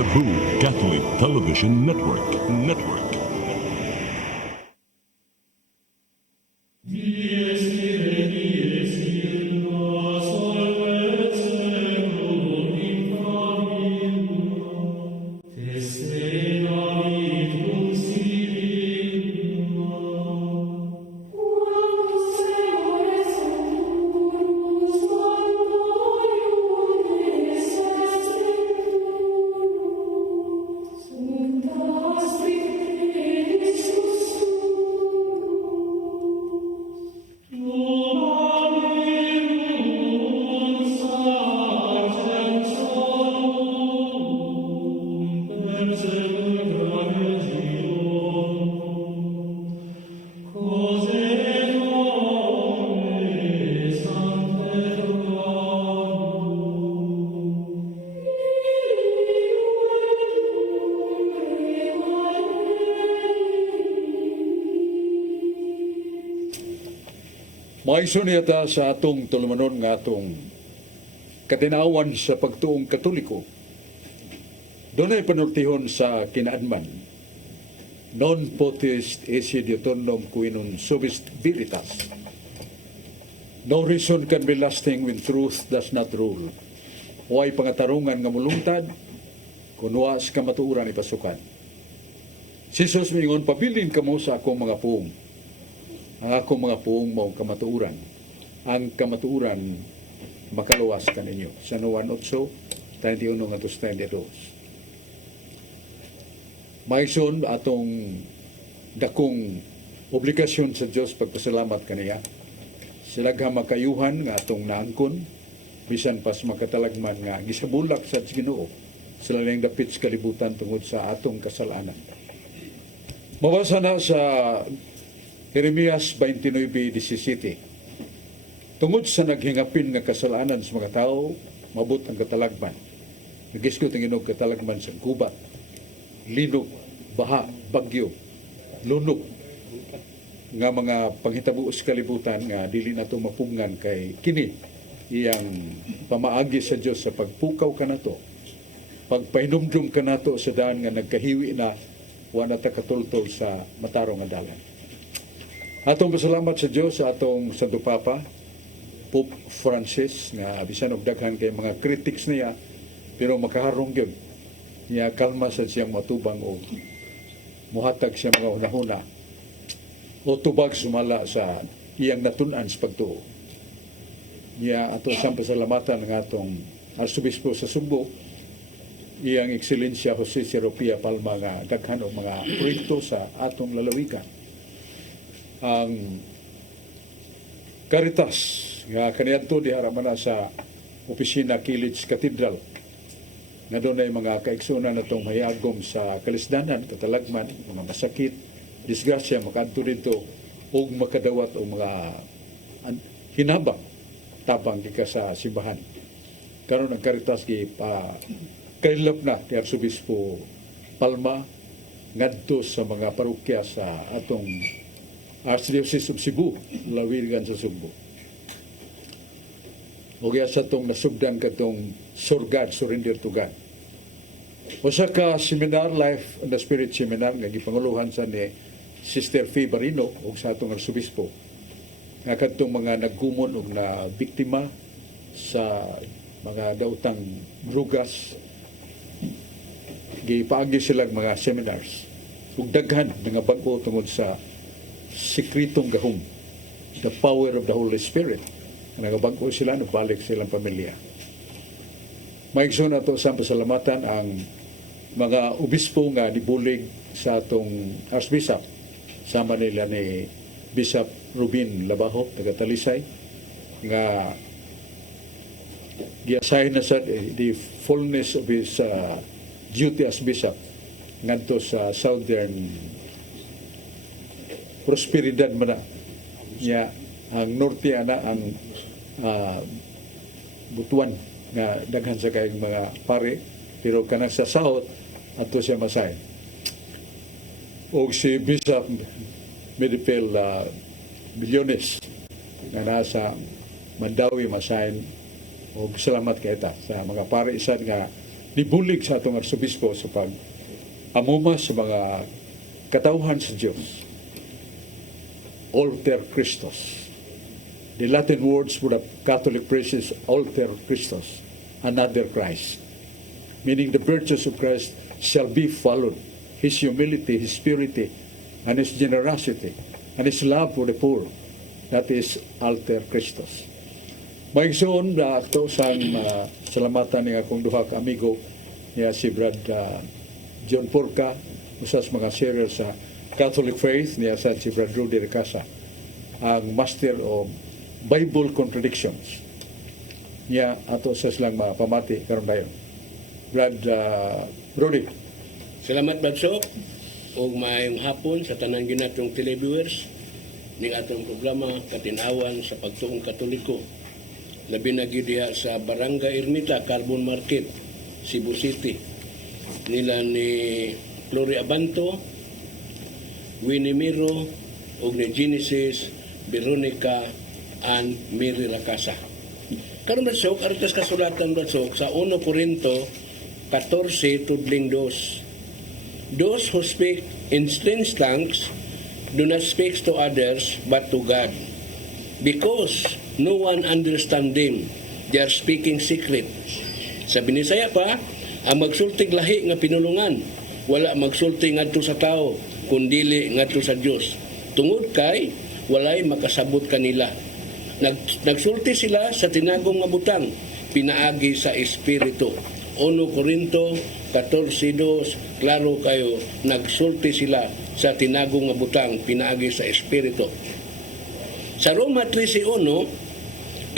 Cebu Catholic Television Network. Maiso niyata sa atong tulumanon nga atong katinawan sa pagtuong Katoliko. Doon ay panultihon sa kinaadman. Non potest esse Deuteronom quinum subist veritas. No reason can be lasting when truth does not rule. Huwag pangatarungan nga mulungtad, kunwa sa kamatuuran ipasukan. Si Jesus mingon, pabilin kamo sa akong mga puong. Ang akong mga puong mong kamatuuran. Ang kamatuuran makaluwas ka ninyo. Sa Juan 8, 31-32. Maison atong dakong obligasyon sa Diyos pagpasalamat kaniya. Silagha makayuhan nga atong naangkon, bisan pas makatalagman nga gisabulak sa Ginoo sila lang dapit sa kalibutan tungod sa atong kasalanan. Mabasa na sa Jeremias 29:17. Tungod sa naghingapin nga kasalanan sa mga tao, mabut ang katalagman. Nagisgot ang inog katalagman sa gubat, linog, baha, bagyo, lunok, nga mga panghitabo sa kalibutan nga dili nato mapungan kay kini iyang pamaagi sa Dios sa pagpukaw kanato, pagpahinumdum kanato sa daan nga nagkahiwi na wala ta katultol sa matarong nga dalan. Atong pasalamat sa Dios sa atong Santo Papa Pope Francis nga bisan og daghan kay mga critics niya pero makaharong gyud niya kalma sa siyang matubang og muhatag siya mga hunahuna o tubag sumala sa iyang natun-an sa pagtuo. Niya ato siyang pasalamatan ng atong Arsobispo sa Sugbo, iyang Ekselensya Jose Seropia Palma nga daghan og mga proyekto sa atong lalawigan. Ang Caritas nga kaniadto di haramana sa opisina Kilidge Cathedral nga doon ay mga kaigsunan natong mayagom sa kalisdanan, katalagman, mga masakit, disgrasya, makadto dito o makadawat o mga hinabang tabang gika sa simbahan. Karon ang Caritas kailap na ti Arsobispo Palma ngadto sa mga parokya sa atong Archdiocese of Cebu, lawirgan sa Sugbo. O kaya sa itong nasugdan katong Surgad, Surrender to God. O sa ka seminar, Life and the Spirit Seminar, nga gipanguluhan sa ni Sister Fee Barino o sa itong Arsobispo. Nga katong mga naggumon o na biktima sa mga dautang drugas, gipaagi silang mga seminars. Ug daghan nga bag-o tungod sa sikritong gahom, the power of the Holy Spirit. Nagabag-o sila, nagbalik silang pamilya. Maigsoon na ito sa pasalamatan ang mga obispo nga nibulig sa atong Archbishop. Sama nila ni Bishop Rubin Labajo, taga Talisay, nga giasahin na sa the fullness of his duty as bishop ngadto sa Southern Prosperidad man na niya ang norte ana ang butuan nga daghan sa kayong mga pare pero kanang sa south ato siya masay o si Bishop Medipel Millones nga nasa Mandawi masahin o salamat kay ta sa mga pare isad nga nibulig sa atong arsobispo sa pag amuma sa mga katauhan sa Diyos. Alter Christos. The Latin words for the Catholic priest is Alter Christos, another Christ. Meaning the virtues of Christ shall be followed. His humility, His purity, and His generosity, and His love for the poor. That is Alter Christos. Maigsoon na akto sang salamatan ni akong duha ka amigo niya si Brad John Porca, usas mga sharer sa Catholic faith niya sa si Brad Rudy Recasa, ang master of Bible contradictions niya ato sa silang mapamati karon dayon. Brad Rudy. Salamat Badsok ug maayong hapon sa tanang ginatong televiewers ning atong programa Katinawan sa Pagtuong Katoliko. Labi na gyud diha sa Barangay Ermita, Carbon Market, Cebu City. Nila ni Glory Abanto, Winnie Miro, ug ni Genesis, Veronica, and Mary Lacasa. Karon Badsok, aritas kasulatan Badsok sa 1 Corinto 14 tudling 2. Those who speak in strange tongues do not speak to others but to God, because no one understands them. They are speaking secret. Sa Binisaya pa, ang magsultig lahi nga pinulungan, wala magsulti ngadto sa tao, kundili ngadto sa Dios. Tungod kay walay makasabot kanila. Nagsulti sila sa tinagong nga butang, pinaagi sa Espiritu. 1 Corinto 14:2, klaro kayo, nagsulti sila sa tinagong nga butang, pinaagi sa Espiritu. Sa Roma 13:1,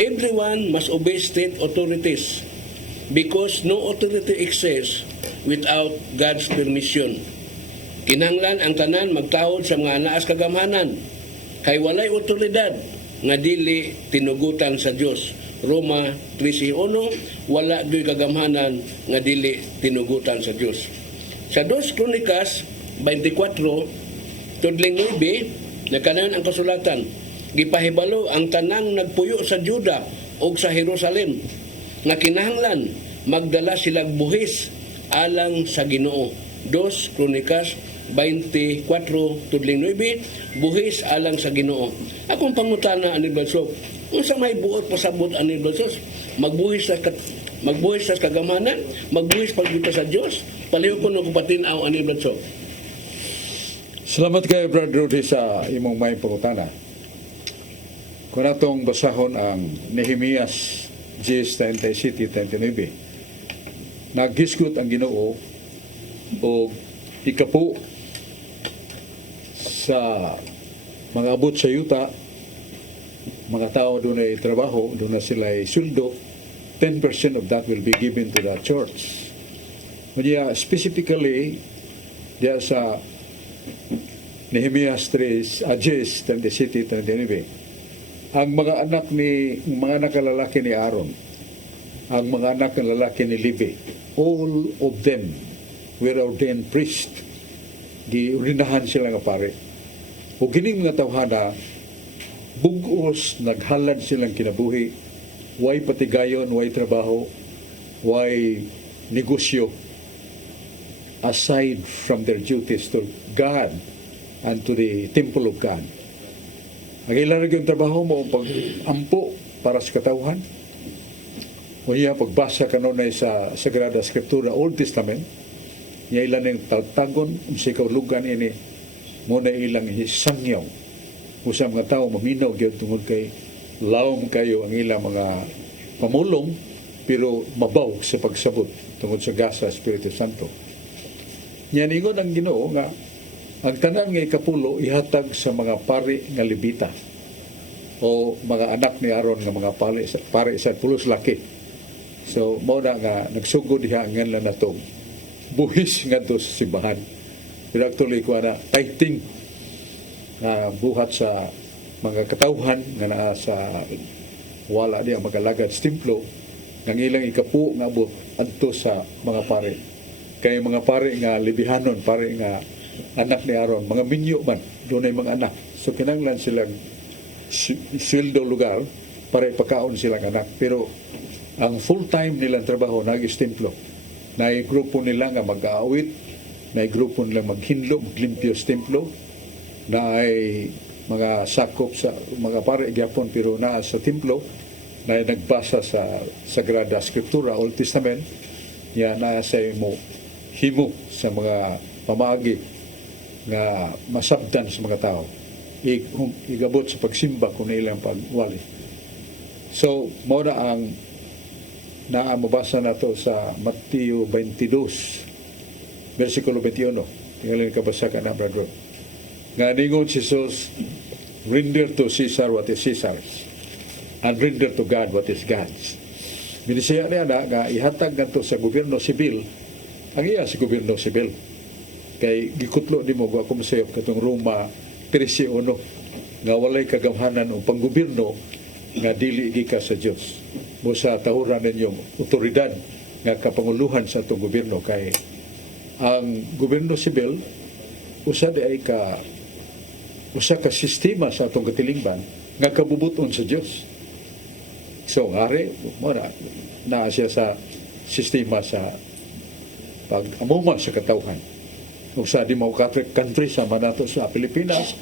everyone must obey state authorities because no authority exists without God's permission. Kinahanglan ang tanan magtawod sa mga anaas kagamhanan, kay walay otoridad nga dili tinugutan sa Dios. Roma 13:1, wala do'y kagamhanan nga dili tinugutan sa Dios. Sa 2 Kronikas 24 tudling 9, nagkanayon ang kasulatan, gipahibalo ang tanang nagpuyo sa Juda o sa Jerusalem nga kinahanglan magdala silang buhis alang sa Ginoo. 2 Kronikas 24 tudling 9, buhis alang sa Ginoo. Akong pangutana ani Badsok, unsa may buot pasabot ani Badsok? Magbuhis sa kagamanan, magbuhis pagbuta sa Dios, paliw ko no kupatinaw ani Badsok. Salamat kay Brad Rudy sa imong may pangutana. Kung natong basahon ang Nehemias 10:37-39, naghisgot ang Ginoo o ikapu sa mga abot sa yuta, mga tao doon ay trabaho, doon na sila ay suldo, 10% of that will be given to the church. Kaya specifically, diya sa Nehemias 10:37-39, ang mga anak lalaki ni Aaron, ang mga anak ng lalaki ni Levi, all of them were ordained priest. Giurinahan sila nga pare. O gining mga tawhana, bugos, naghalad silang kinabuhi, way patigayon, way trabaho, way negosyo, aside from their duties to God and to the temple of God. Ang ilan yung trabaho mo, pag-ampo para sa katauhan. O niya, pagbasa ka noon sa Sagrada Scriptura, Old Testament, niya ilan yung taltagon, sa ikaulugan ini, muna ilang sangyaw. Usa mga tao, maminaw, gyud tungod kay lawom kayo ang ilang mga pamulong, pero mabaw sa pagsabot tungod sa gasa Espiritu Santo. Niya ningon ang Ginoo nga, ang tanan nga ikapulo ihatag sa mga pari nga Levita o mga anak ni Aaron nga mga pari sa pulos laki. So mao na nga nagsugod diha ang nganlan natong buhis ngadto sa simbahan. Pero actually ko na tithing na buhat sa mga katawhan nga naa sa wala diya magalagad sa templo nga ilang ikapu nga abot adto sa mga pari. Kay mga pari nga Levihanon, pari nga anak ni Aaron, mga minyo man, doon ay mga anak. So kinanglan silang sweldo lugar para ipakaon silang anak. Pero ang full-time nilang trabaho, nag-istemplo. na grupo nila nga mag-aawit, na grupo nila maghinlo, maglimpyo sa templo, na ay mga sakop sa mga pare gyapon pero naa sa templo, na ay nagbasa sa Sagrada Scriptura, Old Testament, niya na sa mo himo sa mga pamaagi nga masabdan sa mga tao. Igabot sa pagsimba kung ilang pagwali. So, mo na ang mabasa na to sa Mateo 22, versikulo 21. Tingnan ka basa ka na, brother. Nga ningon si Jesus, render to Caesar what is Caesar's, and render to God what is God's. Minisaya niya na nga ihatag ganito sa gobyerno sibil, ang iya sa gobyerno sibil. Kay gikutlo ni mo, ako masayop katong Roma 13:1, nga walay kagamhanan o panggobyerno nga dili gika sa Dios. Mo sa tahuran ninyong otoridad nga kapanguluhan sa atong gobyerno, kay ang gobyerno sibil usa ka sistema sa atong katilingban nga kabubuton sa Dios. So ari mo na siya sa sistema sa pag-amuma sa katawhan. Kung sa democratic country sa manato sa Pilipinas,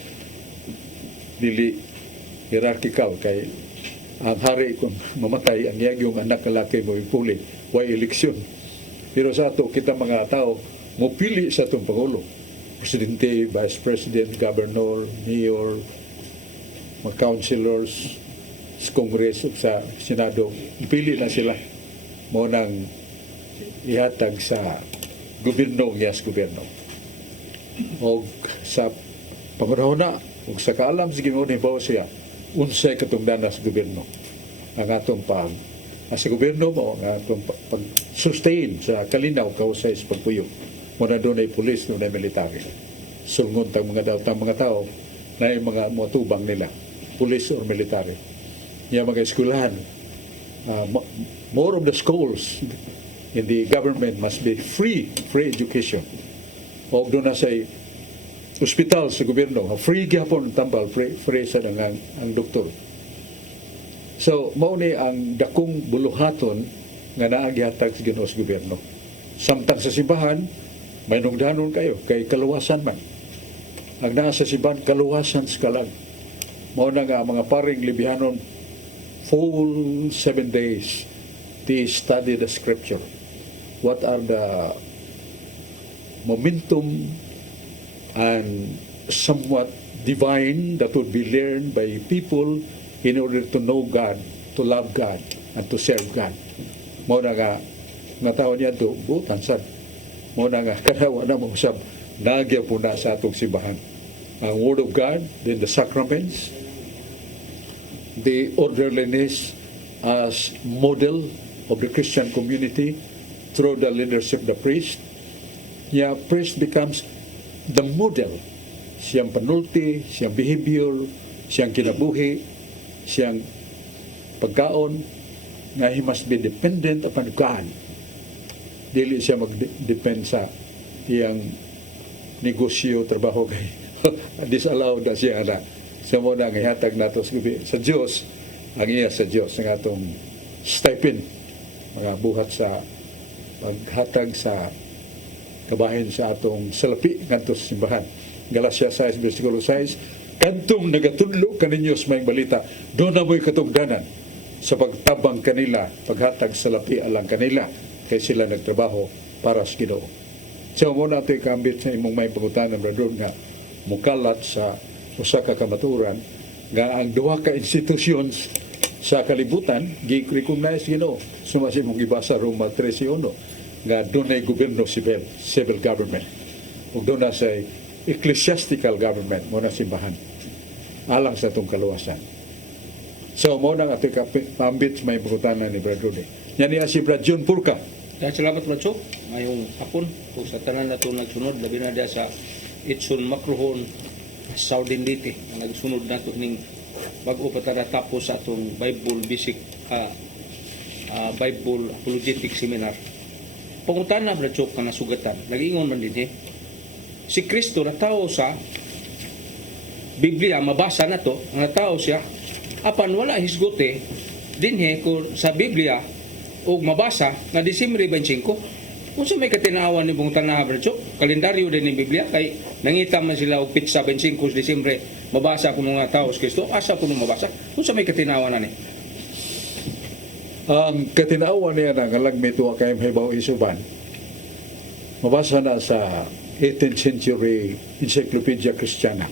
dili hierarchical, kay ang hari kung mamatay ang iyang anak lalaki mo ipuli, way eleksyon. Pero sa ato, kita mga tao, mupili sa itong Pangulo. Presidente, Vice President, Governor, Mayor, mga councilors, sa Congress, sa Senado, pili na sila. Mo nang ihatag sa gobyerno, yes, gobyerno. O sa pangunahuna, o sa kaalam, sige mo, nibaw siya, unsay katungdanan sa gobyerno. Ang atong sa gobyerno mo, ang atong pag-sustain sa kalinaw, kausay sa pagpuyo. Muna doon ay pulis, doon ay military. Sulngon tang mga tao na yung mga matubang nila, pulis or military. Yung mga eskwelahan, more of the schools in the government must be free education. O doon na sa ospital sa gobyerno, free gyapon tambal, free sa ang doktor. So, mao ni ang dakong buluhaton nga naagihatag sa Ginoo sa gobyerno. Samtang sa simbahan, may nungdanon kayo, kay kaluwasan man. Ang naa sa simbahan, kaluwasan sa kalag. Mao na nga mga paring libihanon, full 7 days, they study the scripture. What are the momentum and somewhat divine that would be learned by people in order to know God, to love God, and to serve God. Mo na nga tao niya to, butan sad. Mo na nga kanawa na mo sab, nagya po na sa atong simbahan. Ang Word of God, then the sacraments, the orderliness as model of the Christian community through the leadership of the priest. Yeah, priest becomes the model. Siyang panulti, siyang behavior, siyang kinabuhi, siyang pagkaon, nga he must be dependent upon God. Dili siya mag-depend sa iyang negosyo, trabaho kay disallowed na siya na. Sa mo na ihatag nato sa Diyos, ang iya sa Diyos, ang atong stipend, mga buhat sa paghatag sa kabahin sa atong salapi ngadto sa simbahan. Galatia 6, versikulo 6, kantong nagatudlo kaninyo sa mayong balita, doon na mo'y katungdanan sa pagtabang kanila, paghatag salapi alang kanila, kay sila nagtrabaho para sa Ginoo. So, muna ito'y kambit sa imong may pangutanan, brother, nga mukalat sa usa ka kamaturan, nga ang duha ka institutions sa kalibutan, gi-recognize Ginoo. Sumasi mong ibasa Roma 13:1, nga doon ay gobyerno civil government. Ug doon na sa ecclesiastical government, mo na simbahan. Alang sa itong kaluwasan. So, mo na nga ito'y kambit may pangutanan ni Brad Rudy. Yan niya si Brad John Purka. Salamat Brad Chok, ngayong hapon kung sa tanan na ito nagsunod, labi na diya sa Itsun Makrohon, Southern Leyte, ang nagsunod na ito ning bago pa tapos sa itong Bible Basic Bible Apologetic Seminar. Pangutan na Brad Chok ka nasugatan, nag-ingon man din si Kristo na tao sa Biblia, mabasa na to, nga tao siya, apan wala hisgote, dinhe ko sa Biblia, o mabasa na Disyembre 25, Kung sa may katinawan ni Bung Tanaha, Bercho, kalendaryo din ni Biblia, kay nangita man sila og pitsa 25 Disyembre, mabasa ko mga tao sa Kristo, asa ko nung mabasa? Kung sa may katinawan na ni. Ang katinawan niya ng alagmit wa kay mahibaw isuban. Mabasa na sa 18th century Encyclopedia Christiana.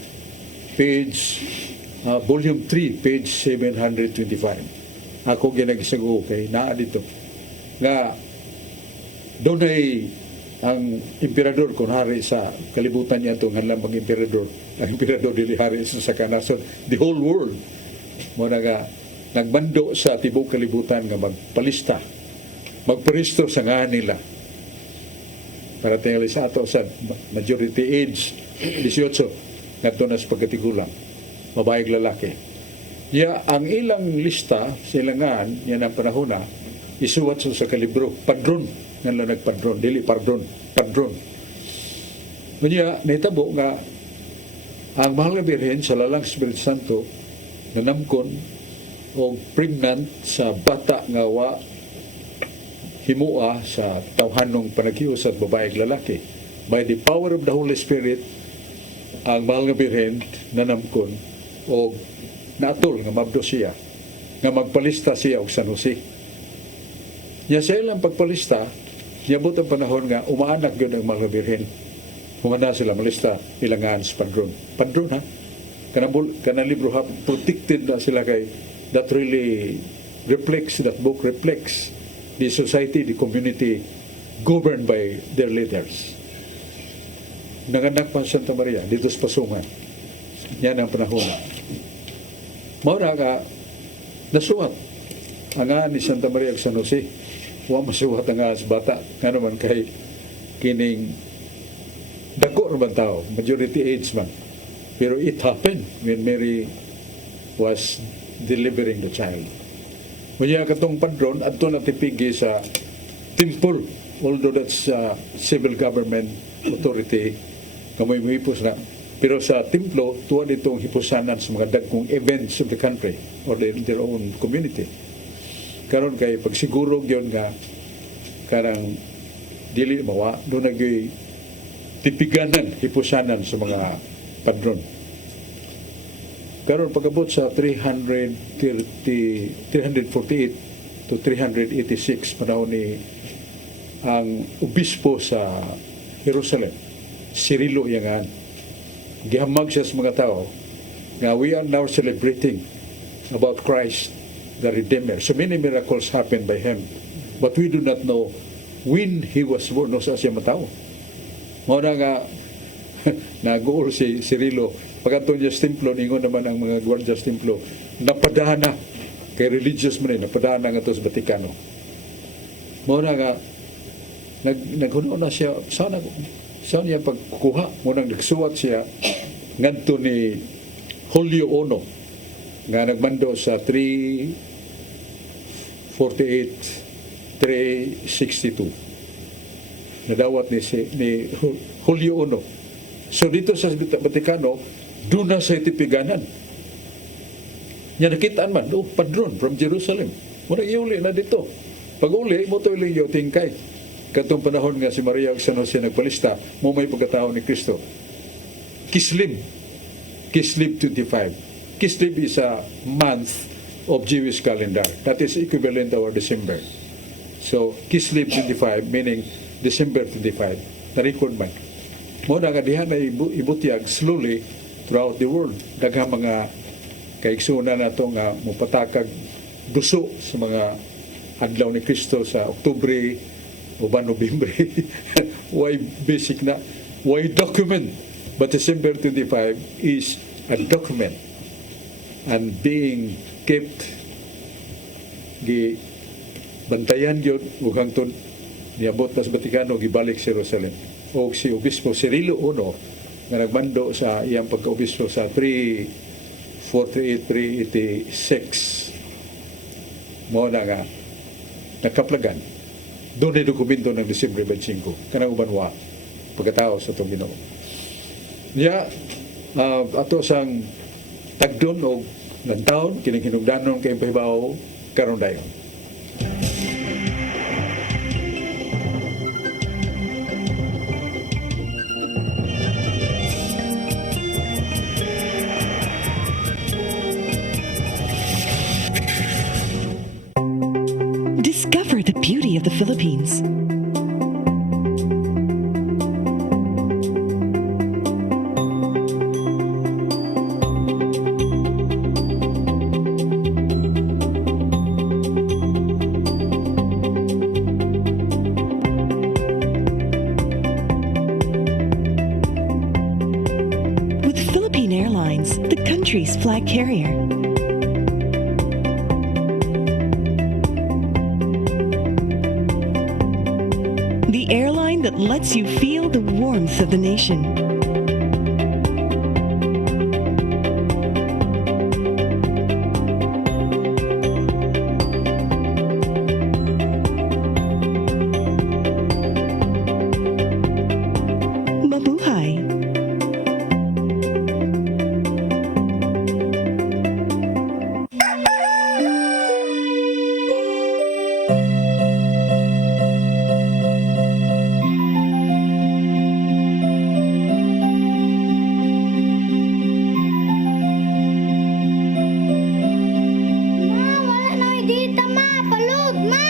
Volume 3, page 725. Ako ginagisago kay naa dito. Nga doon ay ang emperador kung hari sa kalibutan niya itong hanlang pang emperador. Ang emperador dili hari sa kanason. The whole world. Muna nga nagbando sa tibok kalibutan nga magpalista. Magparisto sa nga nila. Para tingali sa ato sa majority age 18 nga na sa pagkatigulang. Babaeng lalaki. Ya, ang ilang lista sa ilangan, yan ang panahon na, isuwat sa kalibro, padron, nga lang nagpadron, dili padron. Kanya, naitabo nga, ang mahal nga birhen sa lalang Espiritu Santo, nanamkon, o pregnant sa bata nga wa himua sa tawhanong panaghiyos at babaeng lalaki. By the power of the Holy Spirit, ang mahal nga birhen nanamkon o naatol nga mabdo siya nga magpalista siya og San Jose. Nya sa ilang pagpalista, niabot ang panahon nga umaanak yun ang mga birhen. Humana sila malista ilangan sa padron. Padron ha? Kanang libro ha, protected na sila kay that really reflects, that book reflects the society, the community governed by their leaders. Nanganak pa Santa Maria dito sa Pasungan. Yan ang panahon. Maura ka, nasuwat ang nga ni Santa Maria ag San Jose. Huwag masuwat ang nga sa bata. Nga naman kay kining dako naman tao, majority age man. Pero it happened when Mary was delivering the child. Kanya katong padron, at ito natipigi sa temple, although that's civil government authority, kamoy muhipos na. Pero sa templo, tuwa itong hipusanan sa mga dagkong events of the country or their own community. Karon kay pagsiguro yun nga karang dili mawa, doon nagyoy tipiganan, hipusanan sa mga padron. Karon pagabot sa 348 to 386 panahon ni ang obispo sa Jerusalem, Cirilo yangan. Gihamag siya sa mga tao nga we are now celebrating about Christ the Redeemer. So many miracles happened by Him, but we do not know when He was born. No sa siya matao. Muna nga nag-uul si Cirilo pagkatong niya sa templo, ningon naman ang mga gwardiya sa templo, napadana kay religious man napadana nga to sa Vaticano. Muna nga naghuno na siya sana niya pagkuha mo nang nagsuwat siya ngadto ni Julio I nga nagmando sa 348-362 nadawat ni Julio I. So dito sa Vaticano doon na sa tipiganan niya nakitaan man padron from Jerusalem muna iuli na dito pag uli mo to iling yung tingkay. Katong panahon nga si Maria ug San Jose nagpalista, mo may pagkatao ni Kristo. Kislev 25. Kislev is a month of Jewish calendar. That is equivalent to our December. So, Kislev 25, meaning December 25, na-record man. Mo na nga diha na ibutyag slowly throughout the world. Daghang mga kaiksuna na ito nga mupatakag duso sa mga adlaw ni Kristo sa Oktubre o ba November. Why basic na? Why document? But December 25 is a document and being kept bantayan yun ug hangtod niabot na sa Vaticano gibalik sa Jerusalem. O si Obispo Cirilo I nga nagmando sa iyang pagka-obispo sa 348-386 mo na nga nakaplagan doon ay dokumento ng Disyembre 25 kanang ubanwa pagkatao sa itong Ginoo. Niya ato sang tagdon o nagtaon kining hinugdanon kay pahibaw karon dayon. discover the beauty of the Philippines. With Philippine Airlines, the country's flag carrier. The airline that lets you feel the warmth of the nation. Mabuhay! Ma, wala na may dita, ma. Palud, ma.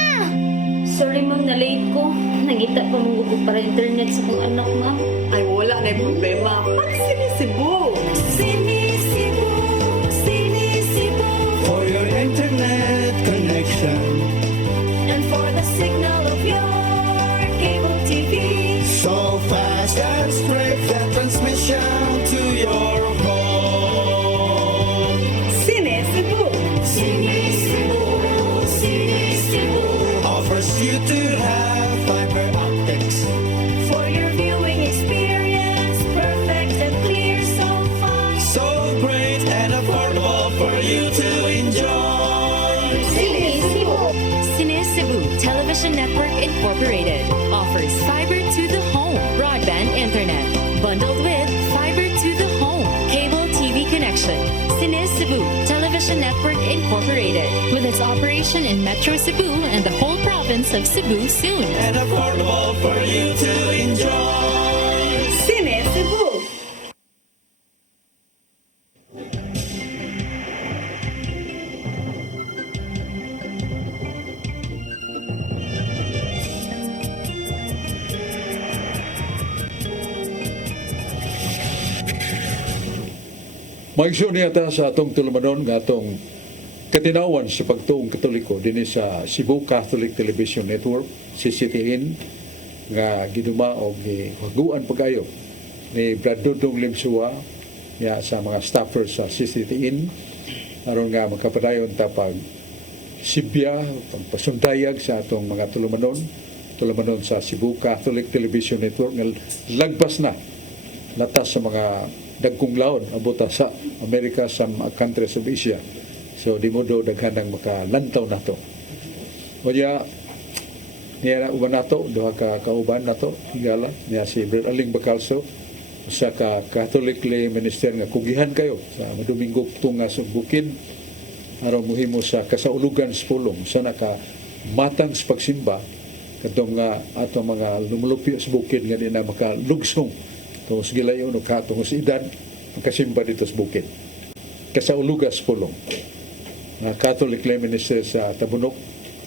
Sorry ma'am, na late ko. Nangita pa mong gusto para internet sa kong anak ma'am. Ay, wala na yung problema. Pag sinisibo. Sinisibo, sinisibo. For your internet connection, And for the signal of your cable TV. so fast and straight the transmission to your phone. Sinisibo. Sinisibo, sinisibo. Offers you to have fiber optics. For your viewing experience, perfect and clear, so fast. So great and affordable for you to enjoy. Sinisibo. Cine Cebu Television Network Incorporated offers fiber to the home broadband internet bundled with fiber to the home cable TV connection. Cine Cebu Television Network Incorporated with its operation in Metro Cebu and the whole province of Cebu soon. And affordable for you to enjoy. Sinisibo. Maigsoon niya ta sa atong tulumanon nga atong katinawan sa pagtuong Katoliko dinhi sa Cebu Catholic Television Network, CCTN, nga giduma og gihaguan pagayo ni Brad Dudong Limsua niya sa mga staffers sa CCTN aron nga makapadayon ta pag sibya, pagpasundayag sa atong mga tulumanon sa Cebu Catholic Television Network nga lagpas na latas sa mga dagkong laon abota sa Amerika sa mga countries of Asia. So di mo do daghanang makalantaw nato. Kaya niya uban nato duha ka kauban nato hingala niya si Brother Aling Bacalso sa ka Catholic lay minister nga kugihan kayo sa Domingo tunga sa bukid aron mohimo sa kasaulugan sa pulong sa naka matang sa pagsimba kadtong nga ato mga lumulupyo sa bukid nga di na makalugsong tungos gilayon o katungos edad makasimba dito sa bukid kasaulugas pulong na Catholic lay minister sa Tabunok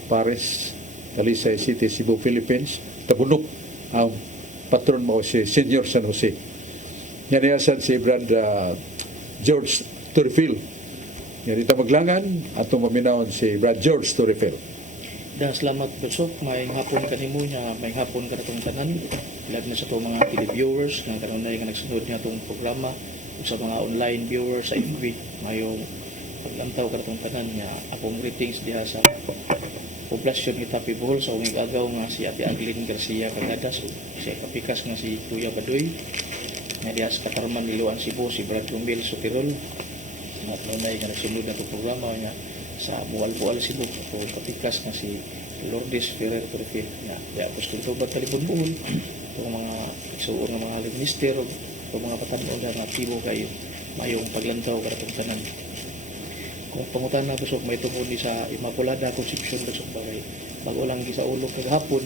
Paris Talisay City, Cebu, Philippines. Tabunok ang patron mo si Senior San Jose. Yan niyasan si Brad George Torrefil. Yan ito maglangan at maminawon si Brad George Torrefil. Dahil salamat Bishop, may hapon kanimo niya, may hapon ka na itong tanan. Ilag na sa itong mga televiewers na karoon na yung nagsunod niya itong programa ug sa mga online viewers sa FB. Mayong paglantaw ka na itong tanan niya. Akong greetings diha sa poblasyon ni Tapi Bohol sa uming agaw nga si Ate Aglin Garcia Cagadas siya kapikas nga si Kuya Badoy nga diha sa Katarman Liloan Cebu si Brad Lumbil Sotirol nga tunay nga nagsunod na itong programa niya sa Bual-Bual Cebu o kapikas nga si Lourdes Ferrer Torrefil nga diha apostol tubat talibon Bohol itong mga igsuon nga mga minister o mga patanon nga aktibo kayo mayong paglantaw ka itong tanan. Kung pangutan na busok may tungkol ni sa Immaculada Conception busok bagay bago lang sa ulog kagahapon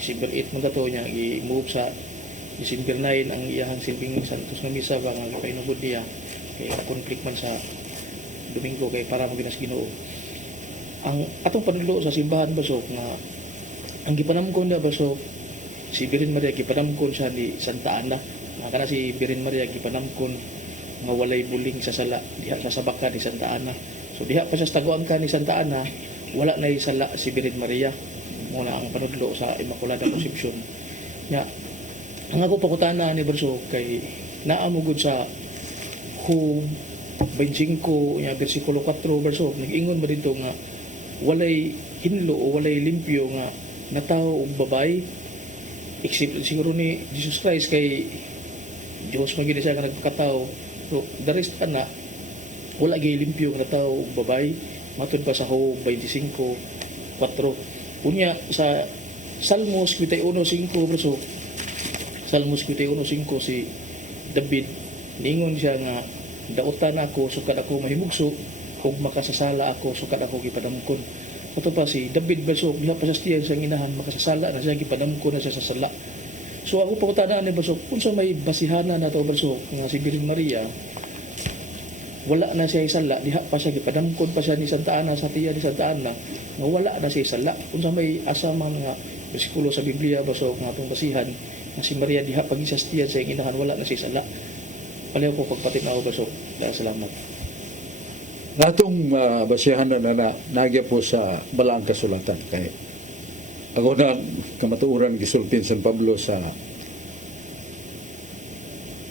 December 8 man dato niya i-move sa December 9 ang iyahang silbing Santos nga misa ba nga painugod niya kay conflict man sa Domingo kay para maginas Ginoo ang atong panudlo sa simbahan basok nga ang gipanamkon na basok si Birhen Maria gipanamkon siya ni Santa Ana. Kana si Birhen Maria gipanamkon nga walay buling sa sala diha sa sabaka ni Santa Ana. So diha pa sa taguan ka ni Santa Ana, wala na sala si Birhen Maria. Muna ang panudlo sa Immaculada Conception. Nya ang ako pakutana ni Berso kay naamugod sa Home 25 nya bersikulo 4 Berso nag-ingon ba dito nga walay hinlo o walay limpyo nga natawo og babay except siguro ni Jesus Christ kay Diyos magina siya nga nagpakatao. So the rest na wala gay limpyo nga natawo og babay matud pa sa Home 25:4. Unya sa Salmos 51:5 Berso Salmos 51:5 si David ningon siya nga dautan ako sukad ako mahimugso ug makasasala ako sukad ako gipadamkon. Ato pa si David Berso bilang pasastiyan siyang inahan makasasala na siya gipadamkon na siya sa sala. So ako pakutana ni Berso unsa may basihana na to Berso nga si Birhen Maria wala na siya isala diha pa siya gipadamkon pa siya ni Santa Ana sa tiya ni Santa Ana nga wala na siya isala unsa may asama nga bersikulo sa Biblia Berso nga atong basihan nga si Maria diha pagisastiyan sa inahan wala na siya isala. Palayo ko pagpatinaw Berso. Salamat. Natong basihan na nagya po sa balaang kasulatan kay ako na kamatuoran gisultin San Pablo sa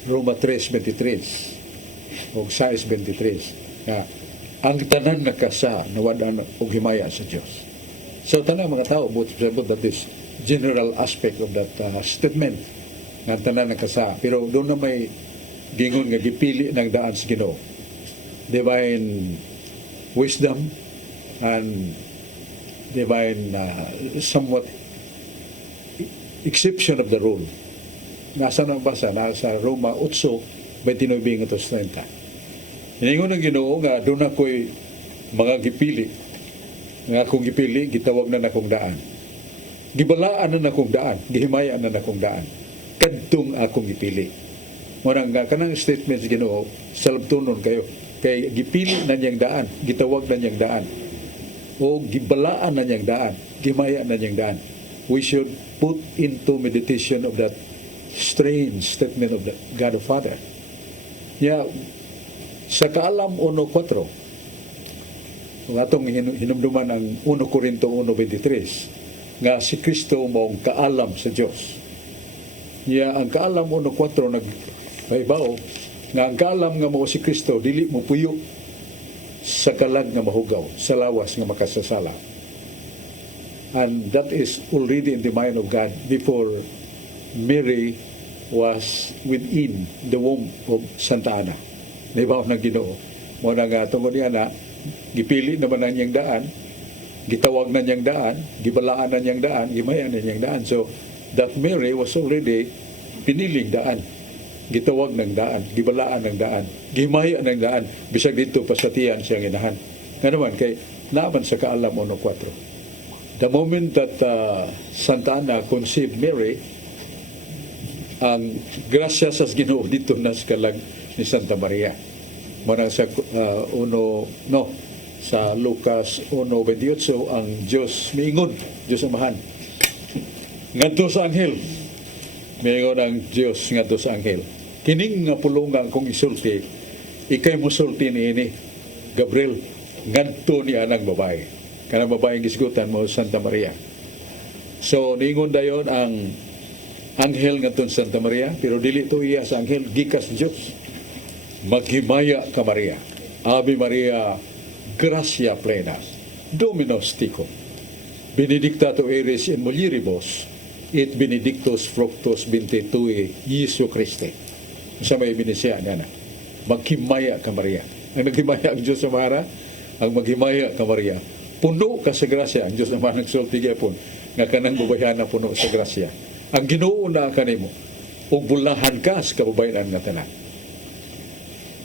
Roma 3:23 o 6:23 nga ang tanan nakasa nawadan og himaya sa Dios. So tanan mga tao but that is general aspect of that statement nga tanan nakasa pero doon na may gingon nga gipili ng daan sa Ginoo. Divine wisdom and divine somewhat exception of the rule. Nasa nang basa nasa Roma 8:29-30. Iningon ng Ginoo nga doon ako'y mga gipili nga akong gipili gitawag na akong daan. Gibalaan na akong daan, gihimayaan na akong daan. Kadtong akong gipili. Murang kanang statement sa Ginoo salabtunon kayo kay gipili na niyang daan, gitawag na niyang daan o gibalaan na niyang daan, gimaya na niyang daan. We should put into meditation of that strange statement of the God the Father. Sa Kaalam 1:4 ang atong hinumduman ang 1 Corinto 1:23 nga si Kristo maong kaalam sa Dios. Ang Kaalam 1:4 nagpaibaw nga ang kaalam nga mao si Kristo dili mo puyo sa kalag nga mahugaw, sa lawas nga makasasala. And that is already in the mind of God before Mary was within the womb of Santa Ana. Naibaw ng Ginoo. Mo na nga tungod niya na gipili naman na niyang daan, gitawag na niyang daan, gibalaan na niyang daan, gimayan na niyang daan. So that Mary was already piniling daan. Gitawag ng daan, gibalaan ng daan, gimaya ng daan, bisag dito pasatiyan siyang inahan. Nga naman, kay naman sa Kaalam 1:4. The moment that Santa Ana conceived Mary, ang grasya sa Ginoo dito na sa kalag ni Santa Maria. Marang sa sa Lucas 1:28 ang Diyos miingon, Diyos Amahan. Ngadto sa anghel, miingon ang Diyos ngadto sa anghel. Kining nga pulungan kong isulti, ikay mo sulti niini, Gabriel, ngadto ni anang babae. Kanang babaeng gisgutan mo, Santa Maria. So, niingon dayon ang anghel ngadto Santa Maria, pero dili to iya sa anghel, gikas Diyos. Maghimaya ka Maria, Ave Maria, gracia plena, Dominus tecum. Benedicta tu eres in mulieribus, et benedictus fructus ventris tui, Iesu Christi. Sa may binisya na maghimaya ka Maria. Ang naghimaya ang Diyos sa Mara, ang maghimaya ka Maria. Puno ka sa grasya, ang Diyos naman nagsulti gyapon nga kanang babayan na puno sa grasya. Ang Ginoo na kanimo, ug bulahan ka sa kababayan nga tanan.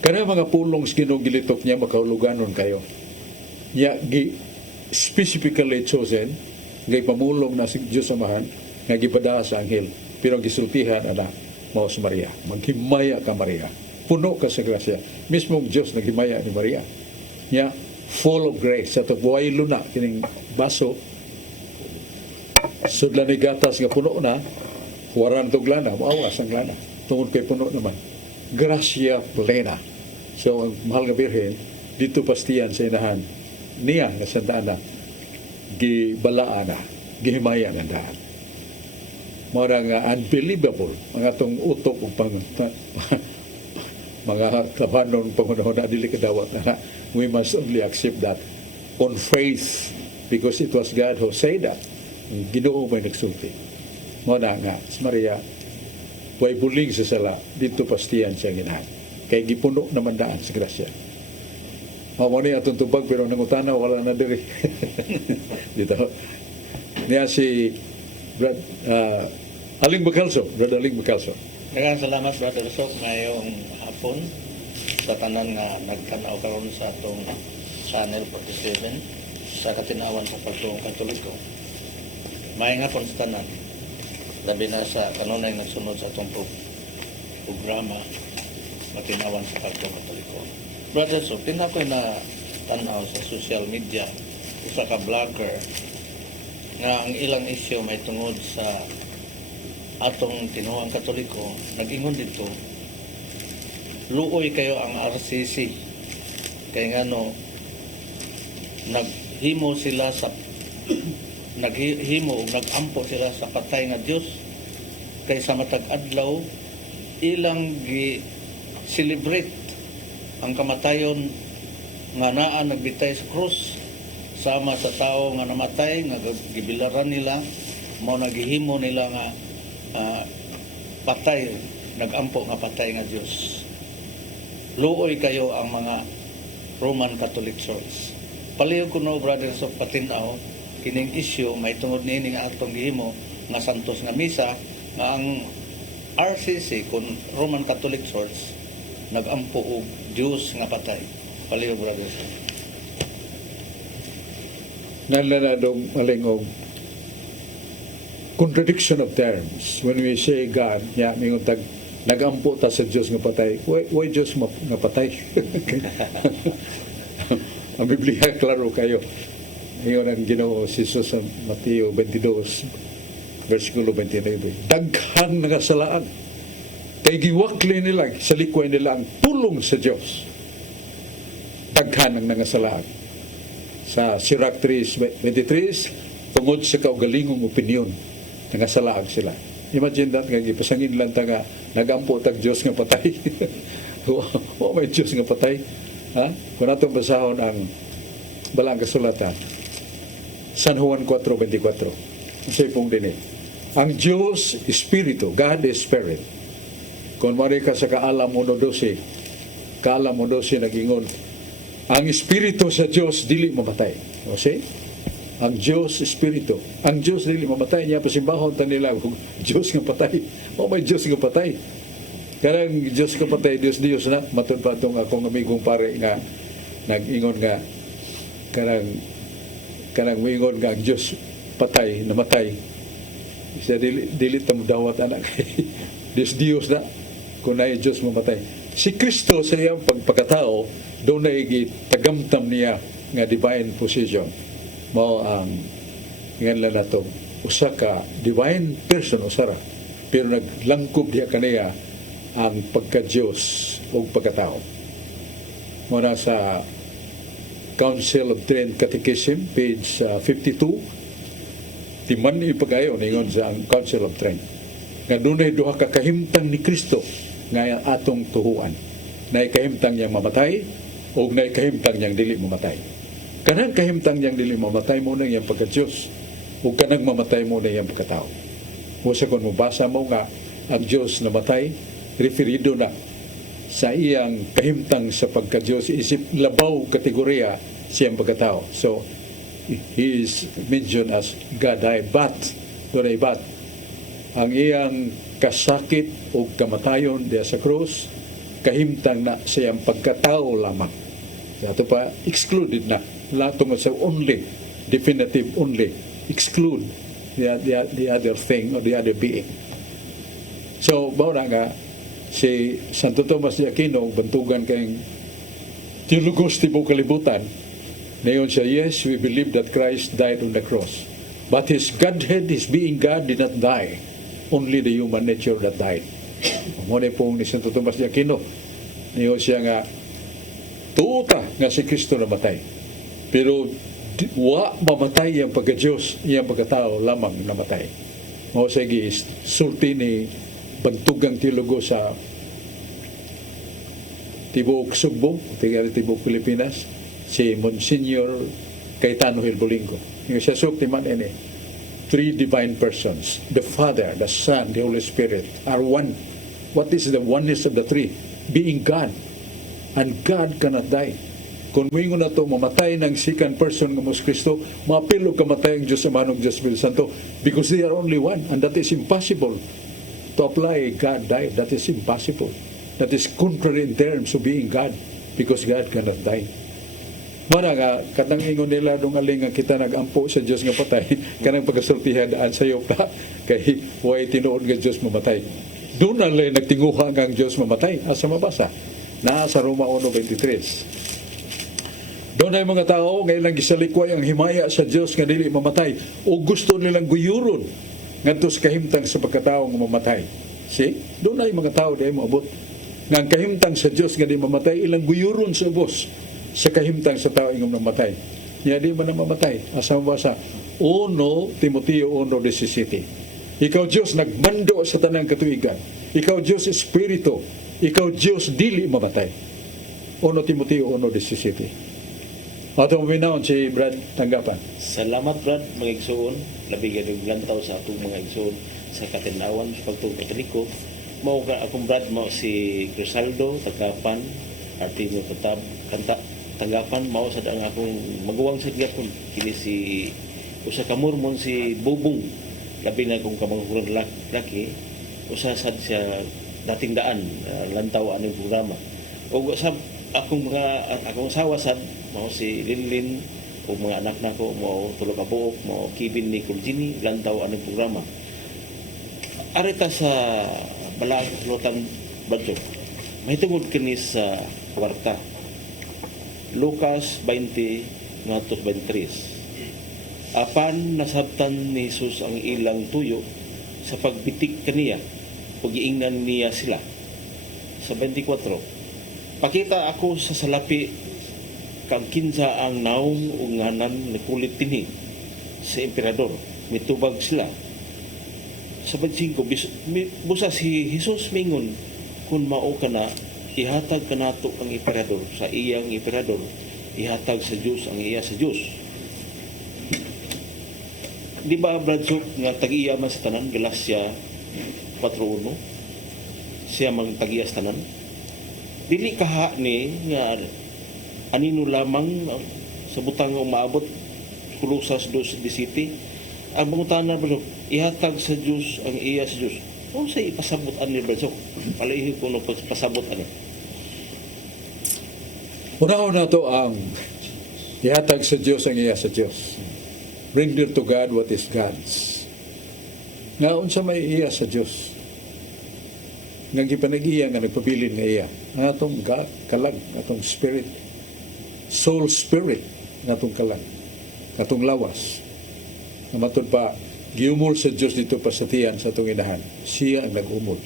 Kanang mga pulong sa Ginoo gilitok niya makauluganon kayo. Niya specifically chosen, ngay pamulong na si Diyos Amahan, nga gipada sa anghel, pero ang gisultihan ana mao si Maria. Maghimaya ka Maria. Puno ka sa grasya. Mismong Diyos naghimaya ni Maria. Niya full of grace. Sa buhay luna, kining baso, sudlan ni gatas nga puno na, waran tog lana, maawas ang lana. Tungod kay puno naman. Gracia plena. So, ang mahal nga Birhen, dito pastiyan sa inahan, niya nga Santa Ana, gibalaan na, gihimayan ang daan. Mga nga unbelievable, mga itong utok o mga kabanon pangunahon na dili kadawat na we must only accept that on faith because it was God who said that. Ginoo may nagsulti. Mga nga, si Maria, way buling sa sala, dito pastiyan siya ginahan. Kaya gipuno naman daan sa grasya. Mo ni atong tubag pero nangutana wala na diri. Dito. Niya si Brad Aling Bacalso, Brad Aling Bacalso. Daghang salamat Brother Sok ngayong hapon sa tanan nga nagtanaw karon sa atong Channel 47 sa katinawan sa pagtuong Katoliko. Maayong hapon sa tanan. Labi na sa kanunay nagsunod sa atong programa matinawan sa pagtuong Katoliko. Brother Sok, tingnan ko na tanaw sa social media usa ka vlogger nga ang ilang isyu may tungod sa atong tinuang Katoliko, nag-ingon dito, luoy kayo ang RCC. Kaya nga no, naghimo sila sa naghimo o nagampo sila sa patay nga Dios kaysa matag adlaw ilang gi-celebrate ang kamatayon nga naa nagbitay sa krus sama sa tao nga namatay nga gibilaran nila mao naghimo nila nga patay, nagampo nga patay nga Diyos. Luoy kayo ang mga Roman Catholic Church. Palihog ko no, brothers of patinaw, kining issue, may tungod nini nga atong gihimo nga santos nga misa, nga ang RCC, kung Roman Catholic Church, nagampo og Diyos nga patay. Palihog, brothers. Nalanadong malingog contradiction of terms when we say God ya mingon tag nagampo ta sa Dios nga patay why Dios nga patay ang Biblia klaro kayo ingon ang Ginoo si Jesus sa Mateo 22 versikulo 29 daghang nagasalaan kay giwakli nila sa likway nila ang pulong sa Dios daghan ang nangasalaan sa Sirach 3:23 tungod sa kaugalingong opinyon nangasalaag sila. Imagine that, nga ipasangin lang ta nga nagampo tag Diyos nga patay. O may Diyos nga patay. Ha? Kung natong basahon ang balang kasulatan, San Juan 4:24. Sa pong din ang Diyos Espiritu, God is Spirit. Kung mari ka sa Kaalam 1:12, Kaalam 1:12 nag-ingon, ang Espiritu sa Diyos dili mamatay. O see? Ang Diyos Espiritu. Ang Diyos dili mamatay niya pasimbahon ta nila Diyos nga patay. O may Diyos nga patay. Karang Diyos nga patay, Diyos na matud pa tong akong amigong pare nga nag-ingon nga karang moingon nga ang Diyos patay, namatay. Isa dili ta mo dawat anak. Diyos na kung naay Diyos mamatay. Si Kristo sa iyang pagpakatao doon na tagamtam niya nga divine position. Mao ang nganlan nato usa ka divine person usara pero naglangkob diha kaniya ang pagka-Dios o pagkatao. Muna sa Council of Trent Catechism page 52 timan ipagayo ningon sa Council of Trent nga dunay duha ka kahimtang ni Kristo nga atong tuhuan. Nay kahimtang niyang mamatay o nay kahimtang niyang dili mamatay. Kanang kahimtang niyang dili mamatay mo na iyang pagka-Diyos o kanang mamatay mo na iyang pagkatao. Musa kung mabasa mo nga ang Diyos na matay, referido na sa iyang kahimtang sa pagka-Diyos, isip labaw kategorya siyang pagkatao. So, he is mentioned as God ay but, doon ay but. Ang iyang kasakit o kamatayon diya sa krus, kahimtang na siyang pagkatao lamang. Ito pa, excluded na. Tungkol sa only, definitive only, exclude the other thing or the other being. So, bawa nga, si Santo Tomas de Aquino, bantugan kayong teologos tibo kalibutan, Nayon siya, yes, we believe that Christ died on the cross. But His Godhead, His being God, did not die. Only the human nature that died. Muna pong ni Santo Tomas de Aquino. Nayon siya nga, tuota nga si Kristo namatay. Pero wa mamatay yung pagka-Diyos, yung pagkatao lamang namatay. Mao siya sulti ni bantugang teologo sa Tibuok Sugbo, Tibuok Pilipinas, si Monsignor Cayetano Hilbolingo. Yung siya sulti man ini, three divine persons, the Father, the Son, the Holy Spirit are one. What is the oneness of the three? Being God. And God cannot die. Kung mingo na to mamatay ng second person ng Mos Kristo, mapilo kamatay ang Diyos Ama ng Diyos Espiritu Santo, because they are only one, and that is impossible to apply God died. That is impossible. That is contrary in terms of being God, because God cannot die. Mara nga, katang ingon nila nung aling nga kita nag-ampo sa Diyos nga patay, kanang pagkasultihan daan sa iyo pa, kay way tinuod nga Diyos mamatay. Doon na lang nagtinguha nga ang Diyos mamatay. Asa mabasa? Naa sa Roma 1:23. Doon ay mga tao ngayon lang gisalikway ang himaya sa Diyos nga dili mamatay o gusto nilang guyuron ngadto sa kahimtang sa pagkatao nga mamatay. See? Doon ay mga tao dahil moabot nga ang kahimtang sa Diyos nga di mamatay ilang guyuron sa ubos sa kahimtang sa tao ingong namatay. Niya di man na mamatay. Asa mabasa? 1 Timoteo 1:17. Ikaw Diyos nagmando sa tanang katuigan. Ikaw Diyos Espiritu. Ikaw Diyos dili mamatay. 1 Timoteo 1:17. Atong minawon si Brad tanggapan. Salamat Brad, mga igsoon. Labi ganyung lantaw sa atong mga igsoon sa katinawan sa pagtuong katoliko. Mao ka akong Brad, mao si Crisaldo Tagapan, Artemio Katab, Tagapan, mao sad ang akong maguwang sa gyapon. Kini si usa ka Mormon si Bubong. Labi na kung kamanghuran laki, usa sad siya dating daan lantaw aning programa. O sa akong asawa sad mao si Linlin o mga anak nako mao tulo ka buok mao Kevin ni Colgini lantaw aning programa. Arita sa Balag Lutan Badyo. May tungod kini sa kwarta. Lucas 20 ngadto 23. Apan nasabtan ni Jesus ang ilang tuyo sa pagbitik kaniya ug giingnan niya sila. Sa 24. Pakita ako sa salapi kang kinsa ang naong ug nganan ni kulit tinhi sa emperador. Mitubag sila. Sa 25, busa si Jesus mingon, kung mao ka na, ihatag ka nato ang emperador sa iyang emperador, ihatag sa Diyos ang iya sa Diyos. Di ba, Bradsuk, nga tag-iya man sa tanan, Galasya 4:1, siya mang tag-iya sa tanan? Dili kaha ni nga anino lamang sa butang umaabot Kolosas 2:17 ang pangutana bro ihatag sa Dios ang iya sa Dios kung sa ipasabot ani bro palahi ko no pasabot ani Una to ang ihatag sa Diyos ang iya sa Diyos. Render to God what is God's. Nga unsa may iya sa Diyos nga gipanag-iya nga nagpabilin nga iya ang atong kalag atong spirit soul spirit nga atong kalag atong lawas na matod pa giumol sa Diyos dito pa sa tiyan sa atong inahan. Siya ang nag-umol.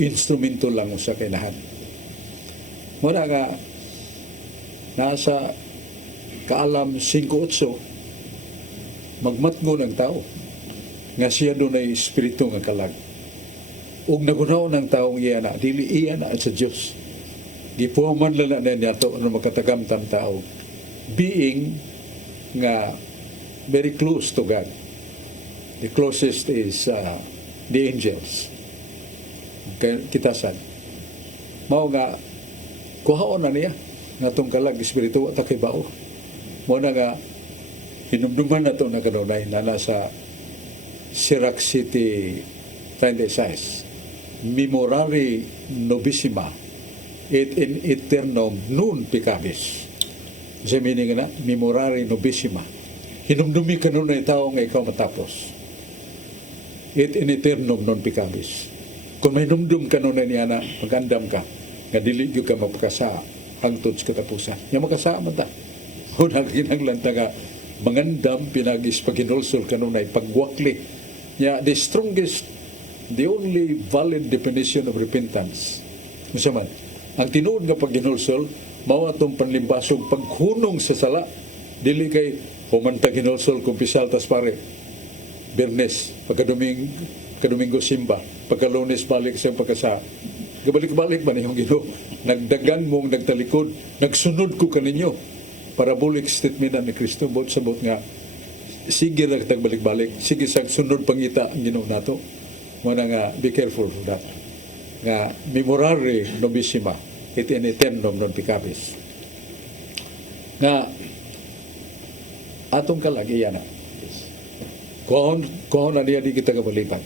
Instrumento lang sa kainahan. Muna nga nasa kaalam 5:8 magmatngon ang tao nga siya doon ay espiritu nga kalag. Ug nagunaw ng taong iya na dili iya na sa Diyos. Gipuman lang na niya to ano makatagamtan tao. Being nga very close to God. The closest is the angels. Kitasan. Mao nga kuhaon na niya nga tong kalag espiritu at kay bao. Mao na nga hinumduman na to na kanunay na nasa Sirac City 36. Memorare nobissima et in eternum nun picabis. Sa meaning na memorare nobissima. Hinumdumi kanunay tao nga ikaw matapos. Et in eternum non picabis. Kung may numdum ka nun niya na magandam ka, nga dili yung ka magpakasa hangtod sa katapusan. Yung magkasa man ta. Unang kinahanglan ta nga mangandam pinagis paghinulsol kanunay pagwakli. The strongest, the only valid definition of repentance. Unsa man? Ang tinuod nga paghinulsol mao atong panlimbasong paghunong sa sala. Dili kay humantag hinulsol kung pisal tas pare. Bernes, pagkadomingo simba, pagkalunes balik sa pagkasa. Gabalik-balik man yung Ginoo. Nagdagan mong nagtalikod, nagsunod ko kaninyo. Parabolic statement ni Kristo bot sabot nga sige ra tagbalik-balik, sige sa sunod pangita ang Ginoo nato. Mo na nga be careful for that. Nga memorare nobissima et in eternum non peccabis. Nga atong kalagiyan na. Kung na niya di kita kabalikan.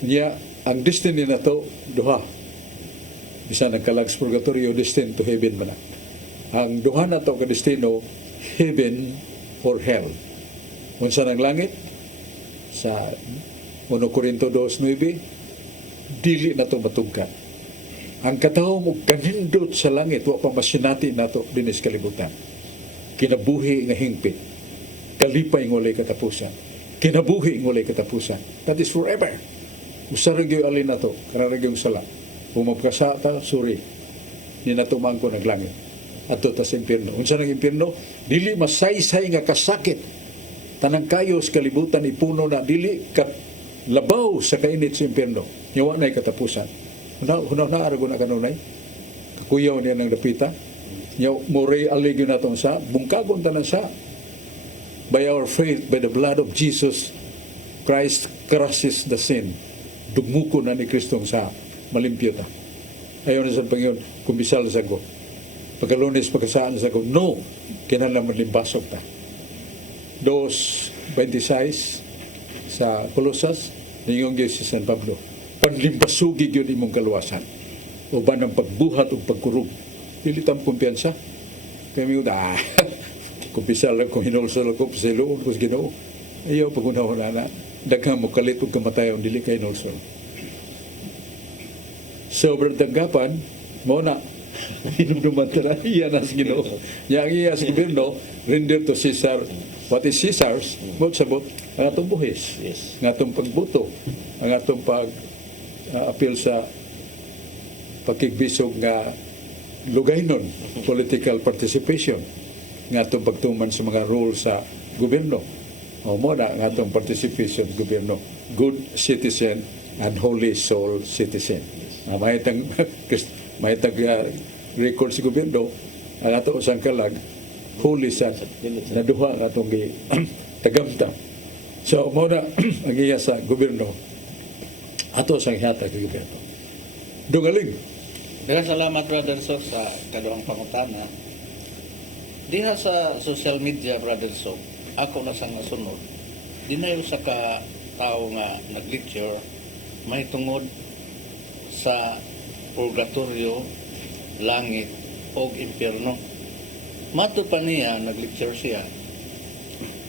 Niya, ang destiny na to, duha. Bisa nagkalags purgatorio, destined to heaven man. Ang duha na to ka destino, heaven or hell. Unsa ng langit, sa 1 Corinto 2:9, dili na to matungkat. Ang katao mo kanindot sa langit, wa pa masinati na to dinis kalibutan. Kinabuhi nga hingpit. Kalipay ng walay katapusan. Kinabuhi ng walay katapusan. That is forever. Usarag yung alin na to, kararag yung sala. Umapkasa ta, suri. Ni natumang ko naglangit. At to tas impirno. Unsa ng impirno? Dili masaysay nga kasakit. Tanang kayo sa kalibutan ipuno na dili kat labaw sa kainit sa impirno. Yawa na'y katapusan. Hunaw na arago na kanunay. Kakuyaw niya ng dapita. Yaw moray aligyo na itong sa. Bungkagon tanan sa. By our faith, by the blood of Jesus, Christ crushes the sin. Dugmuko na ni Kristong sa malimpyo ta. Ayaw na sa Panginoon, kumbisal sa ko. Pagkalunes, pagkasaan sa ko, no, kinahanglan malimbasok ta. 2:26 sa Colosas, ningong Diyos si San Pablo, panlimbasugig yun imong kaluwasan. O ba ng pagbuhat o pagkurog. Dilitan kumpiyansa. Kami kumpisal lang kung hinulsal ako sa iluon ko sa Ginoo. Ayaw pag-unahon na daghang mo kalit o kamatayon dili kay hinulsal. Sobrang tanggapan, mo na hinumduman ta na iya na sa Ginoo. Yang iya sa gobyerno, render to Caesar what is Caesar's, mo sabot ang atong buhis, ang atong pagbuto, ang atong pag-appeal sa pagkigbisog nga lugaynon, political participation, nga atong pagtuman sa mga rules sa gobyerno. O mo na nga atong participation sa gobyerno. Good citizen and holy soul citizen. Mahitang record sa gobyerno, ang ato usang kalag, holy son, na duha nga atong tagamta. So mo na ang iya sa gobyerno, ato sang hihatag sa gobyerno. Dungaling. Daghang salamat, Brother Sok, sa kaduhang pangutana. Diha sa social media, Brother Sok, ako na sang nasunod. Dinayo sa ka tao nga nag-lecture, may tungod sa purgatorio, langit, o impyerno. Mato pa niya, nag-lecture siya,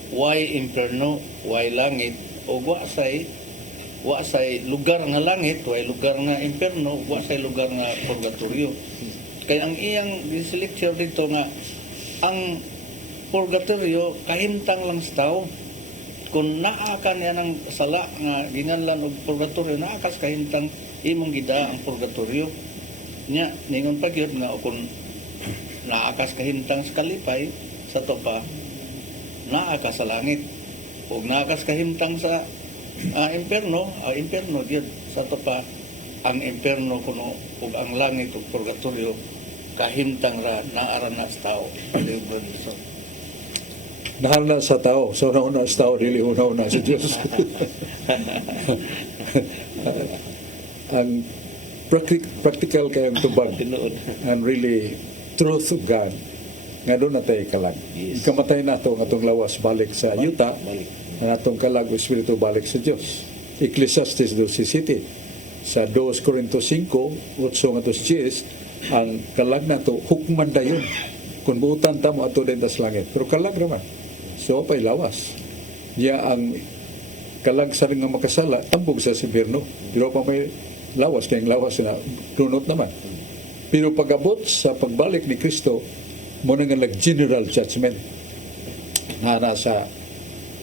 why impyerno, why langit, o wa say lugar nga langit, why lugar nga impyerno, wa say lugar nga purgatorio. Kaya ang iyang lecture dito nga, ang purgatorio kahimtang lang sa tao. Kung naakan yan ang sala nga ginganlan og purgatorio, naakas kahimtang imong gida ang purgatorio. Nya ningon pagyud nga kung naakas kahimtang sa kalipay sa topa, naakas sa langit. Ug naakas kahimtang sa impyerno, impyerno gyud sa topa. Ang impyerno kuno ug ang langit ug purgatorio kahimtang ra naara na sa tao. Nahal na sa tao. So nauna sa tao, dili una sa Diyos. Ang practical kayong tubag and really truth of God nga doon natin kalag. Ikamatay na ito ang atong lawas balik sa yuta, ang atong kalag o espiritu balik sa Diyos. Ecclesiastes 2:17 sa 2 Corinto 5 8-10 ang kalag na ito hukman dayon kung buutan tamo ato din tas langit, pero kalag naman so pa'y lawas niya ang kalag sa rin nga makasala tambog sa impyerno, pero pa may lawas kayong lawas na dunot naman. Pero pag-abot sa pagbalik ni Kristo, mo na nga general judgment na nasa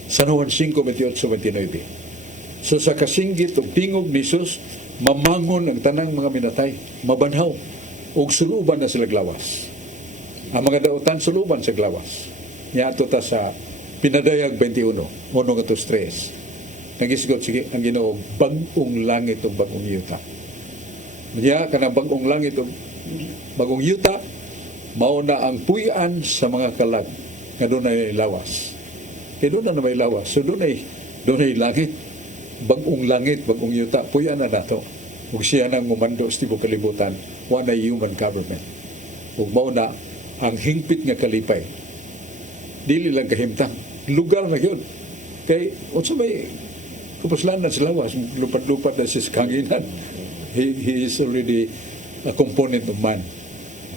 San Juan 5:28-29. So sa kasinggit ug tingog ni Jesus, mamangon ang tanang mga minatay, mabanhaw, ug suluban na sila glawas. Ang mga dautan suluban sa glawas. Nya ato ta sa Pinadayag 21, 1-3. Nagisgot sige ang Ginoo, bag-ong langit ug bag-ong yuta. Nya kanang bag-ong langit ug bag-ong yuta mao na ang puy-an sa mga kalag nga dunay lawas. Kay doon na may lawas. So doon ay langit. Bagong langit, bagong yuta. Puya na nato. Ug siya nang umando sa tibok kalibutan. Wala human government. Ug mao na ang hingpit nga kalipay. Dili lang kahimtang. Lugar na yun. Kay, unsa may kapuslanan sa lawas. Lupat-lupat na siya sa kanginan. He is already a component of man.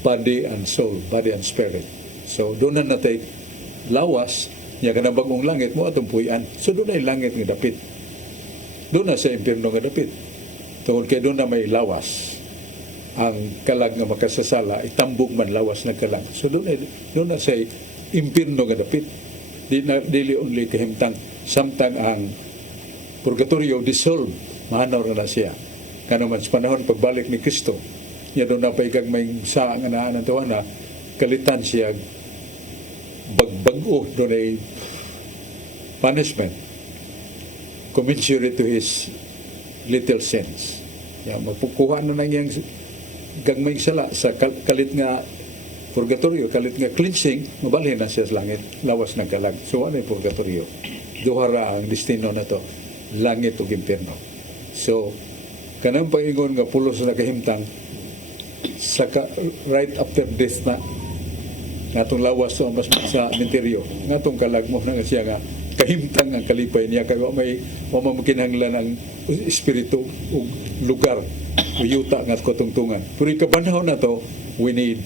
Body and soul. Body and spirit. So doon na natay lawas. Nya kanang bagong langit mo atong puy-an. So doon ay langit nga dapit. Doon na sa impyerno nga dapit. Tungod kay doon na may lawas. Ang kalag nga makasasala, itambog man lawas na kalag. So doon na sa impyerno nga dapit. Dili only kahimtang samtang ang purgatorio dissolve, mahanaw na siya. Kanaman sa panahon pagbalik ni Kristo, niya doon na paigag may sa nga naanan tawa na kalitan siya bagbago doon ay punishment commensurate to his little sins. Mapukuha na niyang gagmay sala sa kalit nga purgatorio, kalit nga cleansing, mabalhin na siya sa langit, lawas ng kalag. So ano yung purgatorio? Duhara ang destino na to, langit o impyerno. So kanang paingon nga pulos na kahimtang sa right after death na ngatong lawas so mas sa menteryo ngatong kalag mo na nga siya nga kahimtang ang kalipay niya kay may mamakinahanglan ang espiritu ug lugar o yuta nga katungtungan. Pero ikabanhaw na to, we need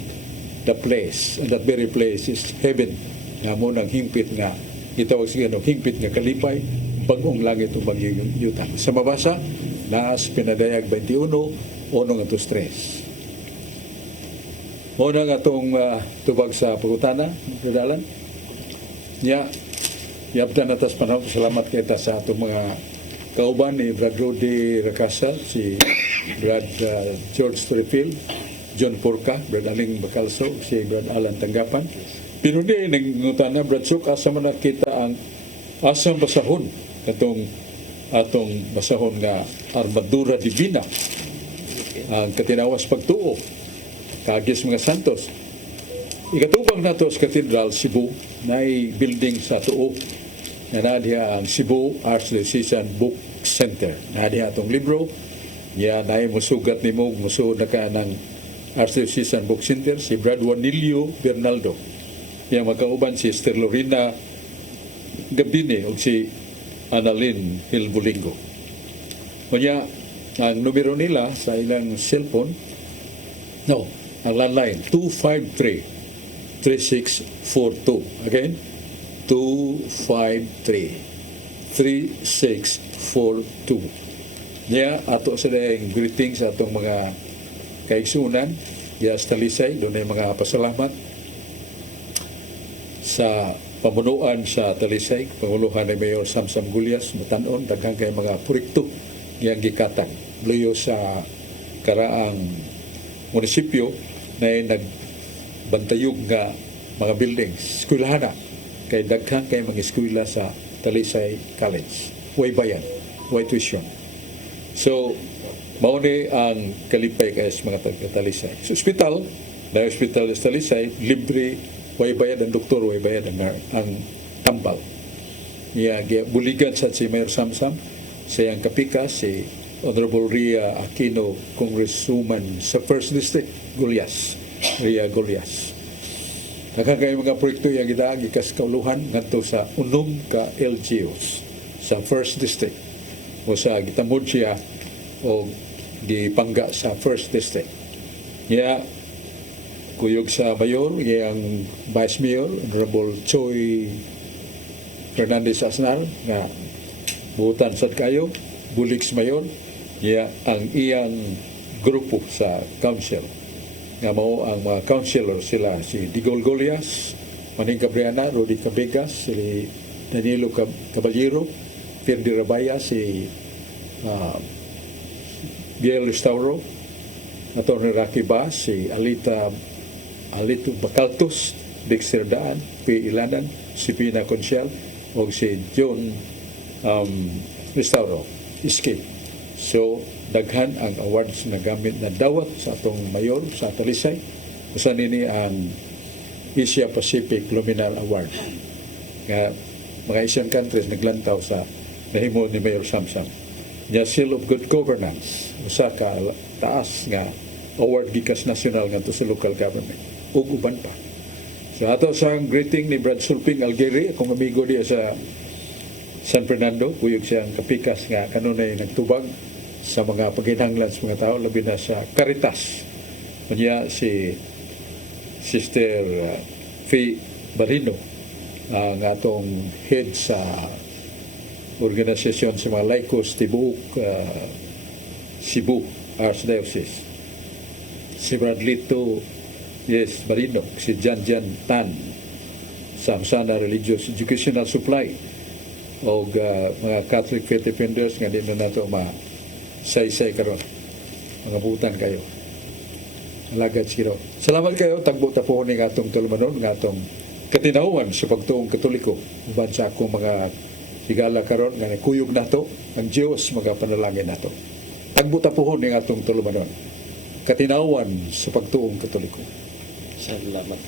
the place, and that very place is heaven. Nga mo nang himpit nga gitawag siya no himpit nga kalipay, bagong langit ug bagong yuta. Sa mabasa naas Pinadayag 21 1-3. Muna nga itong tubag sa pagutana, kadalan. Yapdan atas panahon, salamat kita sa itong mga kauban ni Brad Rudy Racasa, si Brad George Torrefield, John Porca, Brad Aling Bacalso, si Brad Alan Tanggapan. Pero di, nangutana, Brad Sok, asa man nakita ang asang basahon, atong basahon nga armadura divina, ang katinawas pagtuo, kagis mga santos. Ikatubang nato sa Cathedral, Cebu, na building sa tuo na nadiha ang Cebu Archdiocesan Book Center. Nadiha itong libro, ya na musugat ni mo, musuod na ka ng Archdiocesan Book Center, si Brad Juanilio Bernaldo. Yang magkauban si Esther Lorena Gabine o si Annalyn Hilbulingo. Kanya, ang numero nila sa ilang cellphone, ang landline, 253-3642. Again, 253-3642. Ato sa dayang greetings sa atong mga kaigsunan, sa Talisay, doon ay mga pasalamat sa pamunuan sa Talisay, panguluhan ni Mayor Samsam Gulyas, matanon, daghang kay mga proyekto yang gikatang. Luyo sa karaang munisipyo na nagbantayog nga mga buildings, eskwelahan na, kay daghang kay mga eskwela sa Talisay College. Way bayan, way tuition. So, mauni ang kalipay kay mga taga-Talisay. Sa ospital, na ospital sa Talisay, libre, way bayad ang doktor, way bayad ang tambal. Buligan sa si Mayor Samsam, sa iyang kapika, si Honorable Ria Aquino, Congresswoman sa 1st District, Ria Gulyas. Nakakaya mga proyekto yung gikas kauluhan ngadto sa unom ka LGUs sa 1st District o sa gitamod siya o gipangga sa 1st District. Kuyog sa Mayor, yung Vice Mayor, Honorable Choi Fernandez Asnar, nga buutan sad kayo, bulig sa Mayor, ang iyang grupo sa Council. nga mao ang mga councilor sila si Digol Golias, Maning Cabriana, Rudy Cabegas, si Danilo Caballero, Ferdi Rabaya, si Biel Restauro, Atty. Rocky Bass, si Alito Bacaltos, Dexter Daan, P. Ilanan, si Pina Consial, o si John Restauro, Iski. So, daghan ang awards na gamit na dawat sa atong mayor sa Talisay. Usa nini ang Asia Pacific Luminal Award. Nga mga Asian countries naglantaw sa nahimo ni Mayor Samsam. Nya Seal of Good Governance, usa ka taas nga award gikas national ngadto sa local government ug uban pa. So ato sa greeting ni Brad Sulping Algeri, akong amigo diya sa San Fernando, kuyog siyang kapikas nga kanunay nagtubag sa mga paghinahanglan sa mga tao, labi na sa Caritas. Kanya si Sister Faye Barino, ang atong head sa organisasyon sa mga laicos tibuok Cebu Archdiocese. Si Bradlito Barino, si Jan Tan sa Amsana Religious Educational Supply o mga Catholic Faith Defenders nga di na nato saysay karon, mga butan kayo, alagad siguro. Salamat kayo, tagbuta po ni atong tulumanon, ng atong katinawan sa pagtuong Katoliko uban sa akong mga sigala karon nga kuyog nato ang Dios mga panalangin nato. Tagbuta po ni atong tulumanon, katinawan sa pagtuong Katoliko. Salamat.